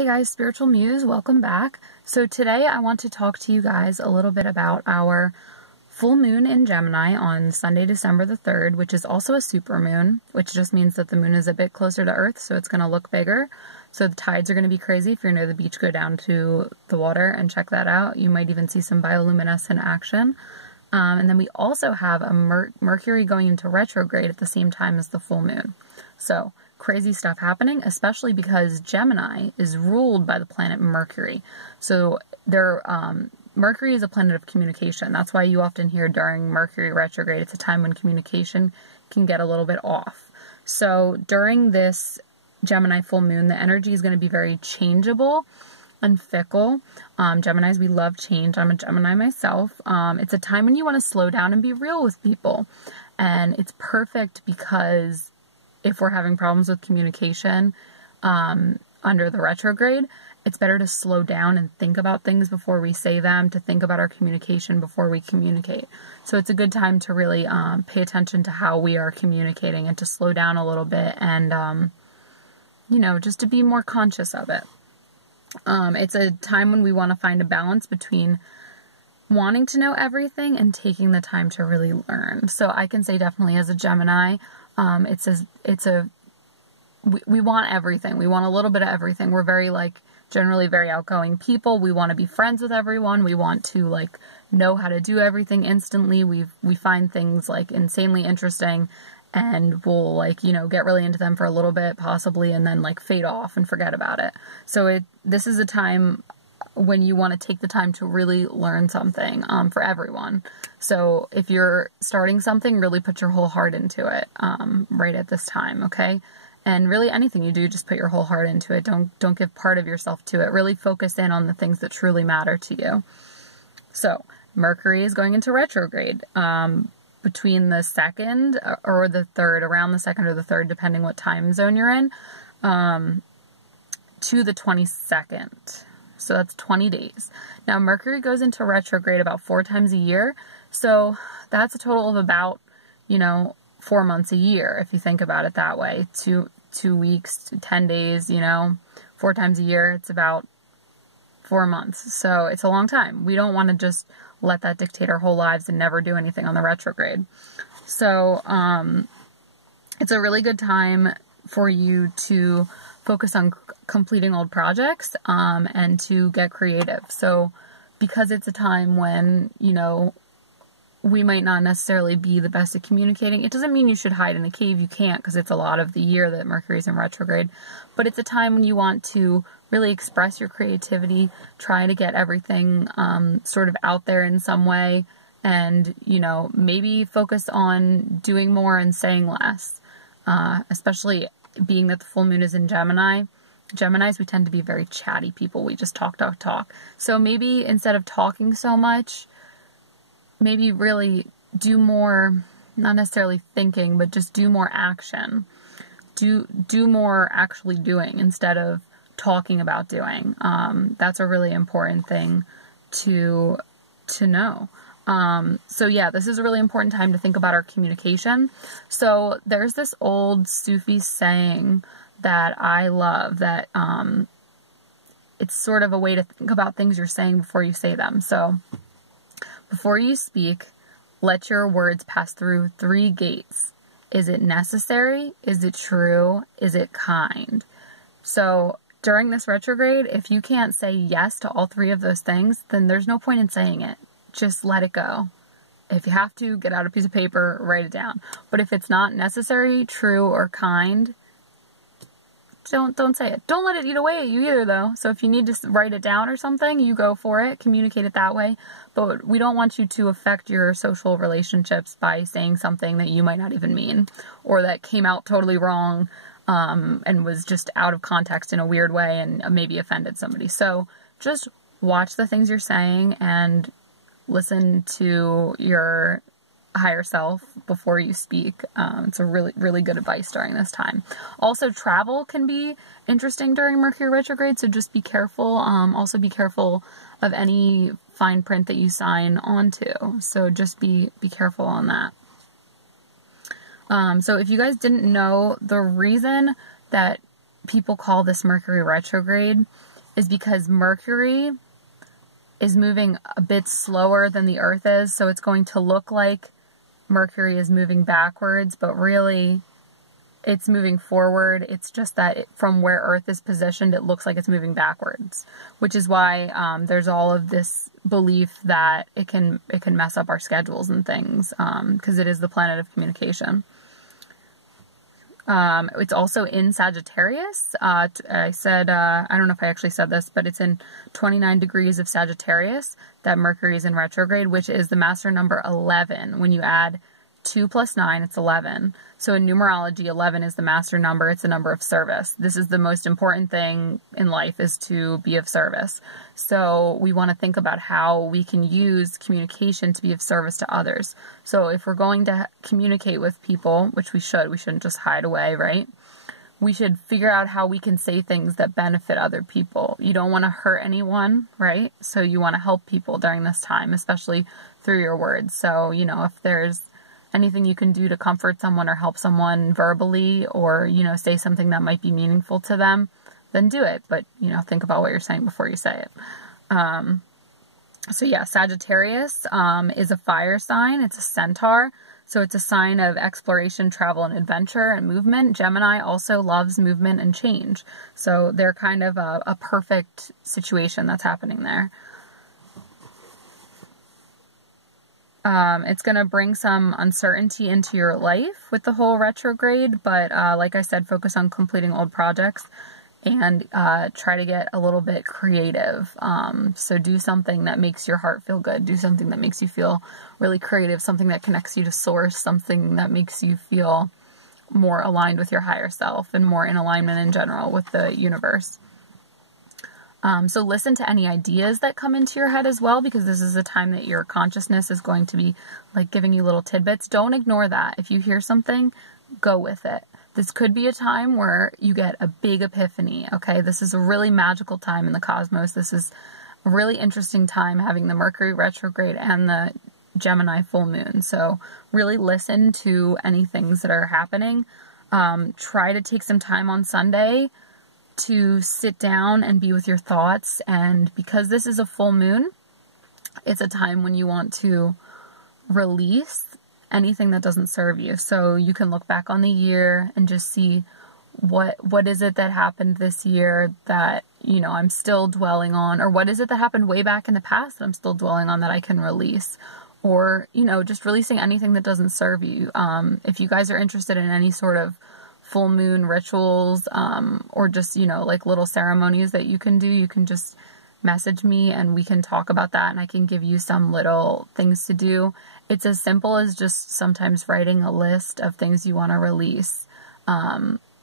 Hey guys, Spiritual Muse, welcome back. So today I want to talk to you guys a little bit about our full moon in Gemini on Sunday, December the 3rd, which is also a supermoon, which just means that the moon is a bit closer to Earth, so it's going to look bigger. So the tides are going to be crazy. If you're near the beach, go down to the water and check that out. You might even see some bioluminescent action. And then we also have a Mercury going into retrograde at the same time as the full moon. So crazy stuff happening, especially because Gemini is ruled by the planet Mercury. So Mercury is a planet of communication. That's why you often hear during Mercury retrograde, it's a time when communication can get a little bit off. So during this Gemini full moon, the energy is going to be very changeable and fickle. Geminis, we love change. I'm a Gemini myself. It's a time when you want to slow down and be real with people. And it's perfect because if we're having problems with communication under the retrograde, it's better to slow down and think about things before we say them, to think about our communication before we communicate. So it's a good time to really pay attention to how we are communicating and to slow down a little bit and, just to be more conscious of it. It's a time when we want to find a balance between wanting to know everything and taking the time to really learn. So I can say definitely as a Gemini, we want everything. We want a little bit of everything. We're very generally very outgoing people. We want to be friends with everyone. We want to know how to do everything instantly. We find things insanely interesting and we'll get really into them for a little bit possibly and then fade off and forget about it. So this is a time when you want to take the time to really learn something for everyone. So if you're starting something, really put your whole heart into it right at this time, okay? And really anything you do, just put your whole heart into it. Don't give part of yourself to it. Really focus in on the things that truly matter to you. So Mercury is going into retrograde between the 2nd or the 3rd, around the 2nd or the 3rd, depending what time zone you're in, to the 22nd. So that's 20 days. Now, Mercury goes into retrograde about 4 times a year. So that's a total of about, 4 months a year, if you think about it that way. 2 weeks, 10 days, 4 times a year. It's about 4 months. So it's a long time. We don't want to just let that dictate our whole lives and never do anything on the retrograde. So it's a really good time for you to focus on completing old projects and to get creative. So because it's a time when, we might not necessarily be the best at communicating, it doesn't mean you should hide in a cave. You can't, because it's a lot of the year that Mercury's in retrograde. But it's a time when you want to really express your creativity, try to get everything sort of out there in some way, and, maybe focus on doing more and saying less, especially being that the full moon is in Gemini. Geminis, we tend to be very chatty people. We just talk. So maybe instead of talking so much, maybe really do more, not necessarily thinking, but just do more action. Do more actually doing instead of talking about doing. That's a really important thing to know. So yeah, this is a really important time to think about our communication. So there's this old Sufi saying that I love that it's sort of a way to think about things you're saying before you say them. So before you speak, let your words pass through 3 gates. Is it necessary? Is it true? Is it kind? So during this retrograde, if you can't say yes to all 3 of those things, then there's no point in saying it. Just let it go. If you have to, get out a piece of paper, write it down. But if it's not necessary, true, or kind, don't say it. Don't let it eat away at you either, though. So if you need to write it down or something, you go for it. Communicate it that way. But we don't want you to affect your social relationships by saying something that you might not even mean, or that came out totally wrong and was just out of context in a weird way and maybe offended somebody. So just watch the things you're saying and listen to your higher self before you speak. It's a really, really good advice during this time. Also, travel can be interesting during Mercury retrograde, so just be careful. Also be careful of any fine print that you sign onto. So just be careful on that. So if you guys didn't know, the reason that people call this Mercury retrograde is because Mercury is moving a bit slower than the Earth is. So it's going to look like Mercury is moving backwards, but really it's moving forward. It's just that from where Earth is positioned, it looks like it's moving backwards, which is why there's all of this belief that it can mess up our schedules and things, because it is the planet of communication. It's also in Sagittarius. I said, I don't know if I actually said this, but it's in 29 degrees of Sagittarius that Mercury is in retrograde, which is the master number 11. When you add 2 plus 9, it's 11. So in numerology, 11 is the master number. It's the number of service. This is the most important thing in life, is to be of service. So we want to think about how we can use communication to be of service to others. So if we're going to communicate with people, which we shouldn't just hide away, right? We should figure out how we can say things that benefit other people. You don't want to hurt anyone, right? So you want to help people during this time, especially through your words. So, if there's anything you can do to comfort someone or help someone verbally, or, say something that might be meaningful to them, then do it. But, think about what you're saying before you say it. So yeah, Sagittarius is a fire sign. It's a centaur. So it's a sign of exploration, travel, and adventure and movement. Gemini also loves movement and change. So they're kind of a perfect situation that's happening there. It's going to bring some uncertainty into your life with the whole retrograde, but like I said, focus on completing old projects and try to get a little bit creative. So do something that makes your heart feel good. Do something that makes you feel really creative, something that connects you to source, something that makes you feel more aligned with your higher self and more in alignment in general with the universe. So listen to any ideas that come into your head as well, because this is a time that your consciousness is going to be like giving you little tidbits. Don't ignore that. If you hear something, go with it. This could be a time where you get a big epiphany, okay? This is a really magical time in the cosmos. This is a really interesting time having the Mercury retrograde and the Gemini full moon. So really listen to any things that are happening. Try to take some time on Sunday to sit down and be with your thoughts. And because this is a full moon, it's a time when you want to release anything that doesn't serve you. So you can look back on the year and just see what is it that happened this year that, I'm still dwelling on, or what is it that happened way back in the past that I'm still dwelling on that I can release, or, just releasing anything that doesn't serve you. If you guys are interested in any sort of full moon rituals, or just, like little ceremonies that you can do, you can just message me and we can talk about that, and I can give you some little things to do. It's as simple as just sometimes writing a list of things you want to release,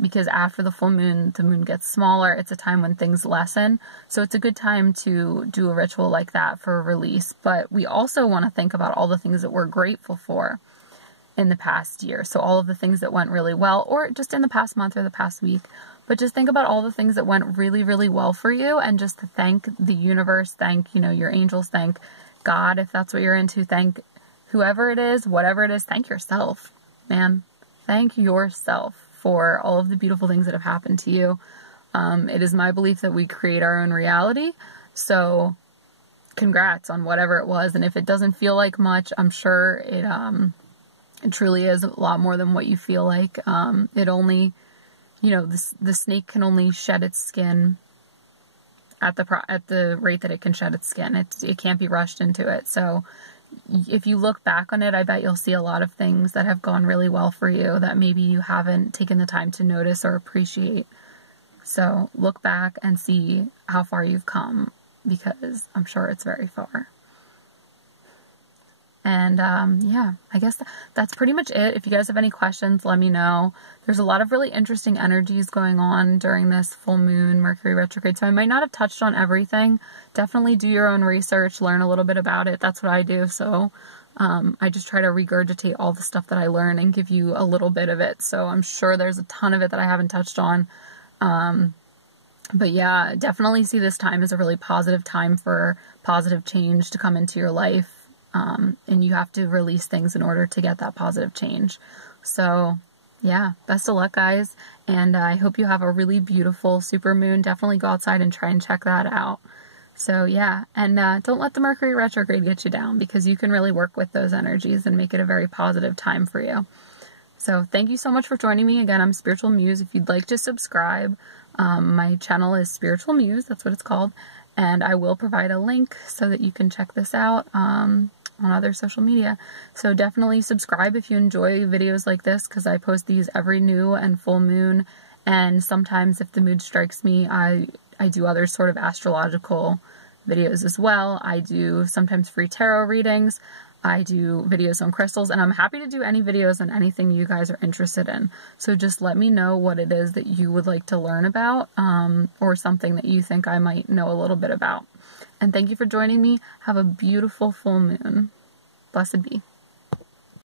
because after the full moon, the moon gets smaller. It's a time when things lessen, so it's a good time to do a ritual like that for a release. But we also want to think about all the things that we're grateful for in the past year. So all of the things that went really well, or just in the past month or the past week, but just think about all the things that went really, really well for you, and just to thank the universe, thank, your angels, thank God, if that's what you're into, thank whoever it is, whatever it is, thank yourself, man. Thank yourself for all of the beautiful things that have happened to you. It is my belief that we create our own reality. So congrats on whatever it was. And if it doesn't feel like much, I'm sure it truly is a lot more than what you feel like. It only, the snake can only shed its skin at the rate that it can shed its skin. It can't be rushed into it. So if you look back on it, I bet you'll see a lot of things that have gone really well for you that maybe you haven't taken the time to notice or appreciate. So look back and see how far you've come, because I'm sure it's very far. And yeah, I guess that's pretty much it. If you guys have any questions, let me know. There's a lot of really interesting energies going on during this full moon Mercury retrograde, so I might not have touched on everything. Definitely do your own research, learn a little bit about it. That's what I do. So I just try to regurgitate all the stuff that I learn and give you a little bit of it. So I'm sure there's a ton of it that I haven't touched on. But yeah, definitely see this time as a really positive time for positive change to come into your life. And you have to release things in order to get that positive change. So yeah, best of luck, guys. And I hope you have a really beautiful super moon. Definitely go outside and try and check that out. So yeah, and don't let the Mercury retrograde get you down, because you can really work with those energies and make it a very positive time for you. So thank you so much for joining me. Again, I'm Spiritual Muse. If you'd like to subscribe, my channel is Spiritual Muse. That's what it's called. And I will provide a link so that you can check this out on other social media. So definitely subscribe if you enjoy videos like this, because I post these every new and full moon. And sometimes if the mood strikes me, I do other sort of astrological videos as well. I do sometimes free tarot readings. I do videos on crystals, and I'm happy to do any videos on anything you guys are interested in. So just let me know what it is that you would like to learn about, or something that you think I might know a little bit about. And thank you for joining me. Have a beautiful full moon. Blessed be.